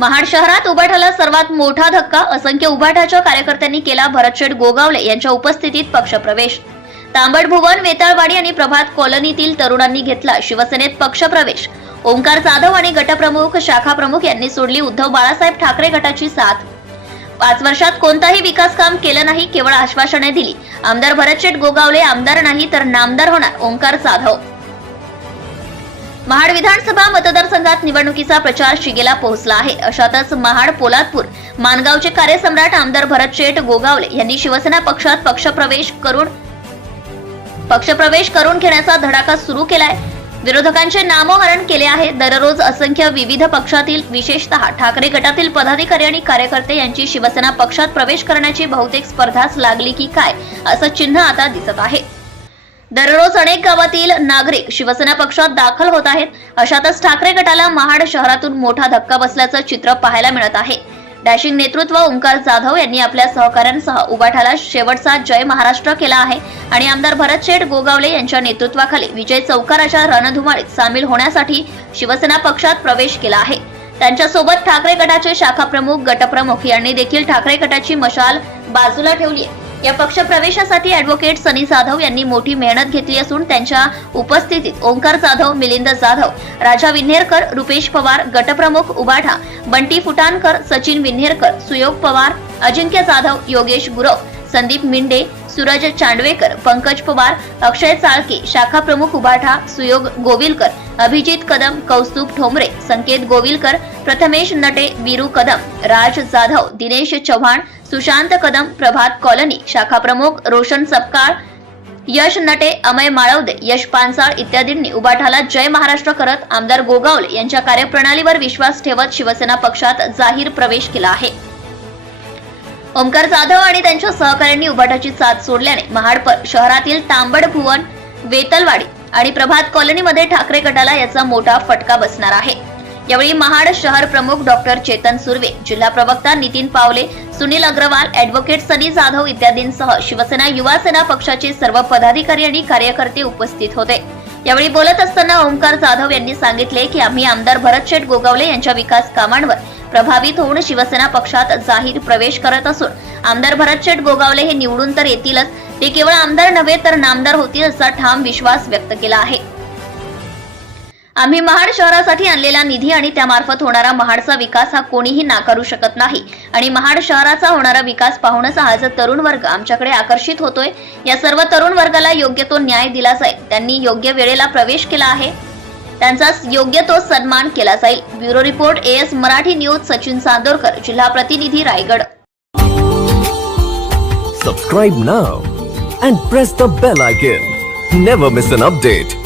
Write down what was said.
महाड शहरात उबाठाला सर्वात मोठा धक्का असंख्य उबाठाच्या कार्यकर्त्यांनी केला भरतशेठ गोगावले यांच्या उपस्थितीत पक्षप्रवेश. तांबड भुवन वेताळवाडी आणि प्रभात कॉलनीतील तरुणांनी घेतला शिवसेनेत पक्षप्रवेश. ओंकार जाधव आणि गटप्रमुख शाखा प्रमुख यांनी सोडली उद्धव बाळासाहेब ठाकरे गटाची साथ. पाच वर्षात कोणताही विकास काम केलं नाही केवळ आश्वासने दिली. आमदार भरतशेठ गोगावले आमदार नाही तर नामदार होणार ओंकार जाधव. महाड विधानसभा मतदारसंघात निवडणुकीचा प्रचार शिगेला पोहोचला आहे. अशातच महाड पोलादपूर मानगावचे कार्यसम्राट आमदार भरत शेठ गोगावले यांनी शिवसेना पक्षात पक्षप्रवेश करून पक्षप्रवेश करून घेण्याचा धडाका सुरू केलाय. विरोधकांचे नामोहरण केले आहे. दररोज असंख्य विविध पक्षातील विशेषतः ठाकरे गटातील पदाधिकारी आणि कार्यकर्ते यांची शिवसेना पक्षात प्रवेश करण्याची बहुतेक स्पर्धाच लागली की काय असं चिन्ह आता दिसत आहे. दररोज अनेक गावातील नागरिक शिवसेना पक्षात दाखल होत आहेत. अशातच ठाकरे गटाला महाड शहरातून मोठा धक्का बसल्याचं चित्र पाहायला मिळत आहे. डॅशिंग नेतृत्व ओंकार जाधव यांनी आपल्या सहकाऱ्यांसह उबाठाला शेवटचा जय महाराष्ट्र केला आहे आणि आमदार भरत शेठ गोगावले यांच्या नेतृत्वाखाली विजय चौकाराच्या रणधुमाळीत सामील होण्यासाठी शिवसेना पक्षात प्रवेश केला आहे. त्यांच्यासोबत ठाकरे गटाचे शाखा प्रमुख गटप्रमुख यांनी देखील ठाकरे गटाची मशाल बाजूला ठेवली आहे. या पक्ष प्रवेशासाठी अॅडव्होकेट सनी जाधव यांनी मोठी मेहनत घेतली असून त्यांच्या उपस्थितीत ओंकार जाधव मिलिंद जाधव राजा विन्हेरकर रुपेश पवार गटप्रमुख उबाठा बंटी फुटानकर सचिन विन्हेरकर सुयोग पवार अजिंक्य जाधव योगेश गुरव संदीप मिंडे सूरज चांडवेकर पंकज पवार अक्षय चाळके शाखा प्रमुख उबाठा सुयोग गोविलकर अभिजित कदम कौस्तुभ ठोंबरे संकेत गोविलकर प्रथमेश नटे वीरू कदम राज जाधव दिनेश चव्हाण सुशांत कदम प्रभात कॉलनी शाखा प्रमुख रोशन सपकाळ यश नटे अमय माळवदे यश पानसाळ इत्यादींनी उबाठाला जय महाराष्ट्र करत आमदार गोगावले यांच्या कार्यप्रणालीवर विश्वास ठेवत शिवसेना पक्षात जाहीर प्रवेश केला आहे. ओमकार जाधव आणि त्यांच्या सहकाऱ्यांनी उबाठाची साथ सोडल्याने महाड शहरातील तांबड भुवन वेतलवाडी आणि प्रभात कॉलनीमध्ये ठाकरे गटाला याचा मोठा फटका बसणार आहे. यावेळी महाड शहर प्रमुख डॉक्टर चेतन सुर्वे जिल्हा प्रवक्ता नितीन पावले सुनील अग्रवाल अॅडव्होकेट सनी जाधव इत्यादींसह शिवसेना युवा सेना पक्षाचे सर्व पदाधिकारी आणि कार्यकर्ते उपस्थित होते. यावेळी बोलत असताना ओंकार जाधव यांनी सांगितले की आम्ही आमदार भरत शेठ गोगावले यांच्या विकास कामांवर प्रभावित होऊन शिवसेना पक्षात जाहीर प्रवेश करत असून आमदार भरत शेठ गोगावले हे निवडून तर येतीलच. ते केवळ आमदार नव्हे तर नामदार होतील असा ठाम विश्वास व्यक्त केला आहे. आम्ही महाड शहरासाठी आणलेला निधी आणि त्यामार्फत होणारा महाडचा विकास हा कोणीही नाकारू शकत नाही. आणि महाड शहराचा होणारा विकास पाहूनच आज तरुण वर्ग आमच्याकडे आकर्षित होतोय. या सर्व तरुण वर्गाला योग्य तो न्याय दिला जाईल. त्यांनी योग्य वेळेला प्रवेश केला आहे. त्यांचा योग्य तो सन्मान केला जाईल. Bureau report AS Marathi news Sachin Chandorkar जिल्हा प्रतिनिधी Raigad. Subscribe now and press the bell icon never miss an update